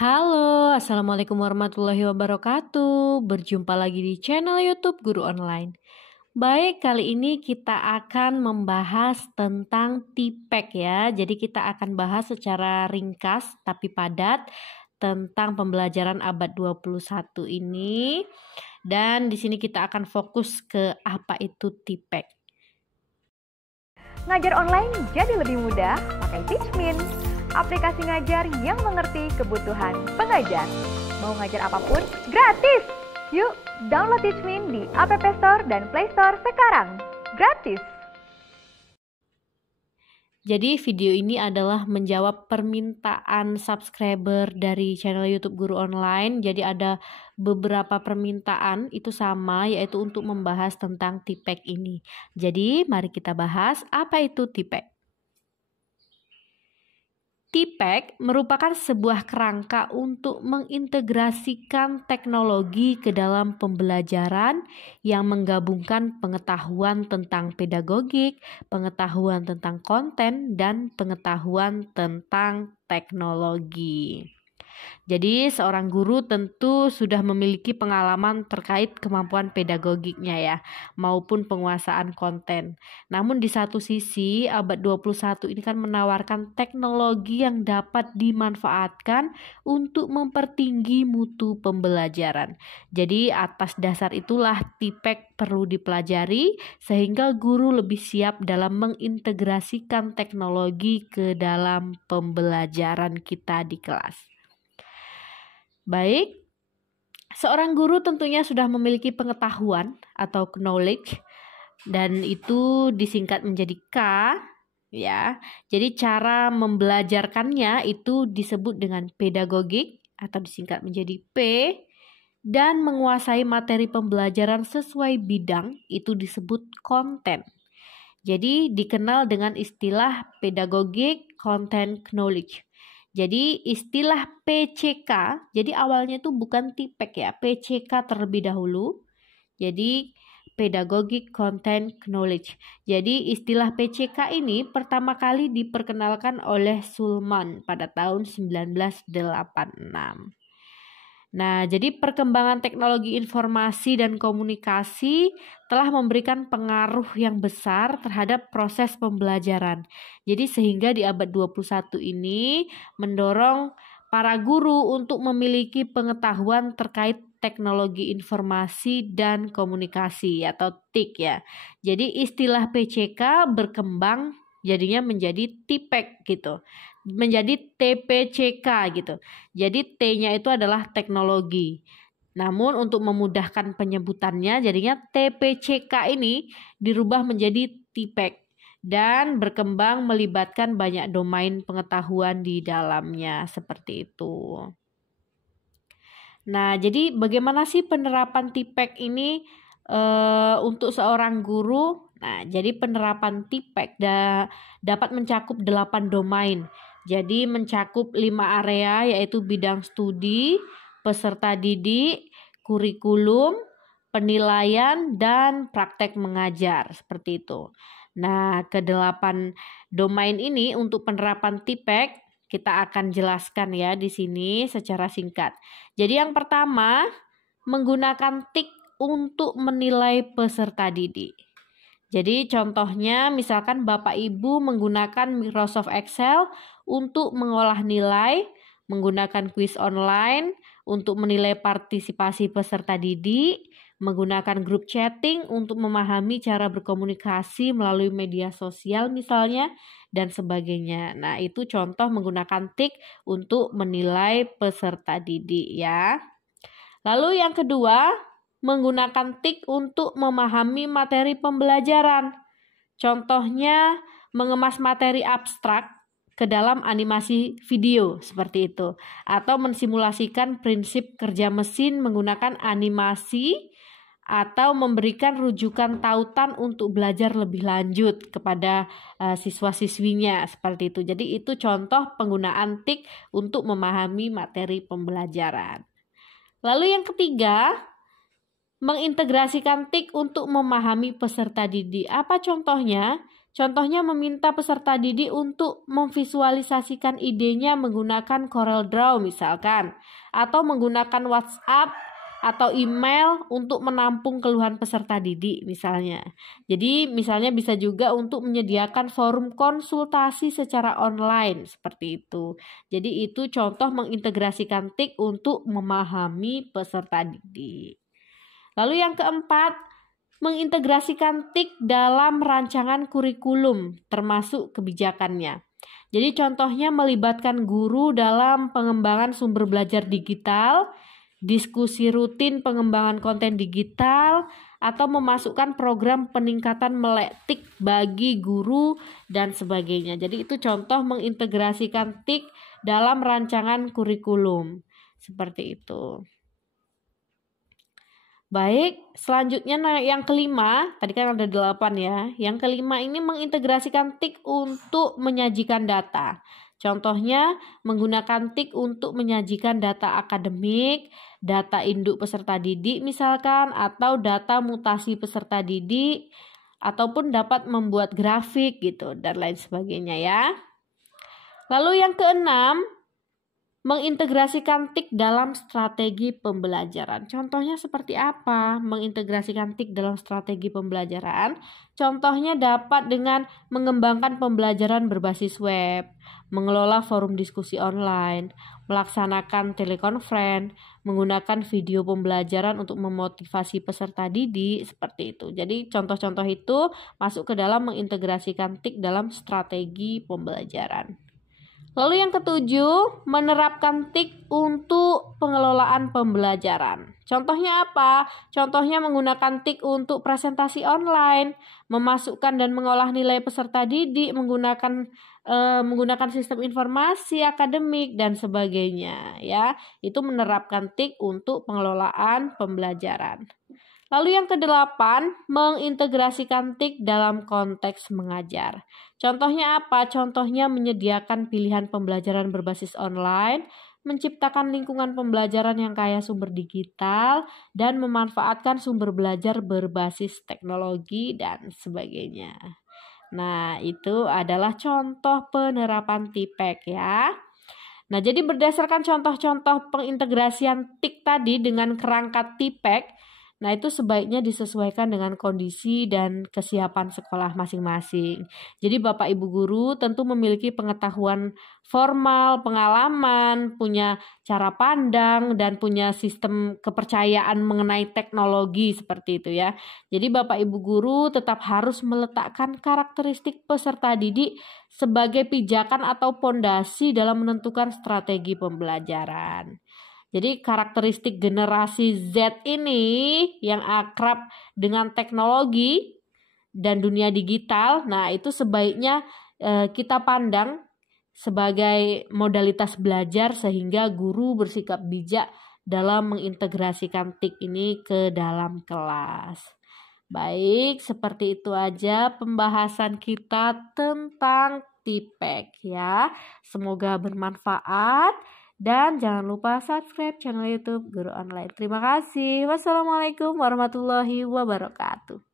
Halo, Assalamualaikum warahmatullahi wabarakatuh. Berjumpa lagi di channel YouTube Guru Online. Baik, kali ini kita akan membahas tentang TPEK ya. Jadi kita akan bahas secara ringkas tapi padat tentang pembelajaran abad 21 ini. Dan di sini kita akan fokus ke apa itu TPEK. Ngajar online jadi lebih mudah pakai Teachmin, aplikasi ngajar yang mengerti kebutuhan pengajar. Mau ngajar apapun, gratis! Yuk, download Teachmin di App Store dan Play Store sekarang. Gratis! Jadi video ini adalah menjawab permintaan subscriber dari channel YouTube Guru Online. Jadi ada beberapa permintaan itu sama, yaitu untuk membahas tentang TPEK ini. Jadi mari kita bahas apa itu TPEK. TPEK merupakan sebuah kerangka untuk mengintegrasikan teknologi ke dalam pembelajaran yang menggabungkan pengetahuan tentang pedagogik, pengetahuan tentang konten, dan pengetahuan tentang teknologi. Jadi seorang guru tentu sudah memiliki pengalaman terkait kemampuan pedagogiknya ya, maupun penguasaan konten. Namun di satu sisi abad 21 ini kan menawarkan teknologi yang dapat dimanfaatkan untuk mempertinggi mutu pembelajaran. Jadi atas dasar itulah TPEK perlu dipelajari sehingga guru lebih siap dalam mengintegrasikan teknologi ke dalam pembelajaran kita di kelas. Baik, seorang guru tentunya sudah memiliki pengetahuan atau knowledge dan itu disingkat menjadi K ya. Jadi cara membelajarkannya itu disebut dengan pedagogik atau disingkat menjadi P, dan menguasai materi pembelajaran sesuai bidang itu disebut konten. Jadi dikenal dengan istilah pedagogic content knowledge. Jadi istilah PCK, jadi awalnya itu bukan TPEK ya, PCK terlebih dahulu. Jadi Pedagogic Content Knowledge. Jadi istilah PCK ini pertama kali diperkenalkan oleh Sulman pada tahun 1986. Nah, jadi perkembangan teknologi informasi dan komunikasi telah memberikan pengaruh yang besar terhadap proses pembelajaran. Jadi sehingga di abad 21 ini mendorong para guru untuk memiliki pengetahuan terkait teknologi informasi dan komunikasi atau TIK ya. Jadi istilah PCK berkembang jadinya menjadi TPEK gitu. Menjadi TPCK gitu. Jadi T-nya itu adalah teknologi. Namun untuk memudahkan penyebutannya jadinya TPCK ini dirubah menjadi TPEK dan berkembang melibatkan banyak domain pengetahuan di dalamnya seperti itu. Nah, jadi bagaimana sih penerapan TPEK ini untuk seorang guru? Nah, jadi penerapan TPEK dapat mencakup 8 domain. Jadi mencakup 5 area yaitu bidang studi, peserta didik, kurikulum, penilaian, dan praktek mengajar seperti itu. Nah, ke-8 domain ini untuk penerapan TPEK kita akan jelaskan ya di sini secara singkat. Jadi yang pertama, menggunakan TIK untuk menilai peserta didik. Jadi contohnya misalkan Bapak Ibu menggunakan Microsoft Excel untuk mengolah nilai, menggunakan kuis online untuk menilai partisipasi peserta didik, menggunakan grup chatting untuk memahami cara berkomunikasi melalui media sosial misalnya, dan sebagainya. Nah, itu contoh menggunakan TIK untuk menilai peserta didik ya. Lalu yang kedua, menggunakan TIK untuk memahami materi pembelajaran. Contohnya mengemas materi abstrak ke dalam animasi video seperti itu. Atau mensimulasikan prinsip kerja mesin menggunakan animasi atau memberikan rujukan tautan untuk belajar lebih lanjut kepada siswa-siswinya seperti itu. Jadi itu contoh penggunaan TIK untuk memahami materi pembelajaran. Lalu yang ketiga, mengintegrasikan TIK untuk memahami peserta didik. Apa contohnya? Contohnya meminta peserta didik untuk memvisualisasikan idenya menggunakan CorelDRAW misalkan, atau menggunakan WhatsApp atau email untuk menampung keluhan peserta didik misalnya. Jadi misalnya bisa juga untuk menyediakan forum konsultasi secara online seperti itu. Jadi itu contoh mengintegrasikan TIK untuk memahami peserta didik. Lalu yang keempat, mengintegrasikan TIK dalam rancangan kurikulum termasuk kebijakannya. Jadi contohnya melibatkan guru dalam pengembangan sumber belajar digital, diskusi rutin pengembangan konten digital, atau memasukkan program peningkatan melek TIK bagi guru dan sebagainya. Jadi itu contoh mengintegrasikan TIK dalam rancangan kurikulum. Seperti itu. Baik, selanjutnya yang kelima, tadi kan ada 8 ya. Yang kelima ini mengintegrasikan TIK untuk menyajikan data. Contohnya menggunakan TIK untuk menyajikan data akademik, data induk peserta didik misalkan, atau data mutasi peserta didik, ataupun dapat membuat grafik gitu dan lain sebagainya ya. Lalu yang keenam, mengintegrasikan TIK dalam strategi pembelajaran. Contohnya seperti apa? Mengintegrasikan TIK dalam strategi pembelajaran. Contohnya dapat dengan mengembangkan pembelajaran berbasis web, mengelola forum diskusi online, melaksanakan telekonferensi, menggunakan video pembelajaran untuk memotivasi peserta didik, seperti itu. Jadi contoh-contoh itu masuk ke dalam mengintegrasikan TIK dalam strategi pembelajaran. Lalu yang ketujuh, menerapkan TIK untuk pengelolaan pembelajaran. Contohnya apa? Contohnya menggunakan TIK untuk presentasi online, memasukkan dan mengolah nilai peserta didik menggunakan sistem informasi akademik dan sebagainya ya. Itu menerapkan TIK untuk pengelolaan pembelajaran. Lalu yang kedelapan, mengintegrasikan TIK dalam konteks mengajar. Contohnya apa? Contohnya menyediakan pilihan pembelajaran berbasis online, menciptakan lingkungan pembelajaran yang kaya sumber digital, dan memanfaatkan sumber belajar berbasis teknologi dan sebagainya. Nah, itu adalah contoh penerapan TIPEK ya. Nah, jadi berdasarkan contoh-contoh pengintegrasian TIK tadi dengan kerangka TIPEK, nah itu sebaiknya disesuaikan dengan kondisi dan kesiapan sekolah masing-masing. Jadi Bapak Ibu guru tentu memiliki pengetahuan formal, pengalaman, punya cara pandang, dan punya sistem kepercayaan mengenai teknologi seperti itu ya. Jadi Bapak Ibu guru tetap harus meletakkan karakteristik peserta didik sebagai pijakan atau pondasi dalam menentukan strategi pembelajaran. Jadi karakteristik generasi Z ini yang akrab dengan teknologi dan dunia digital, nah itu sebaiknya kita pandang sebagai modalitas belajar sehingga guru bersikap bijak dalam mengintegrasikan TIK ini ke dalam kelas. Baik, seperti itu aja pembahasan kita tentang TIPEK ya. Semoga bermanfaat. Dan jangan lupa subscribe channel YouTube Guru Online. Terima kasih. Wassalamualaikum warahmatullahi wabarakatuh.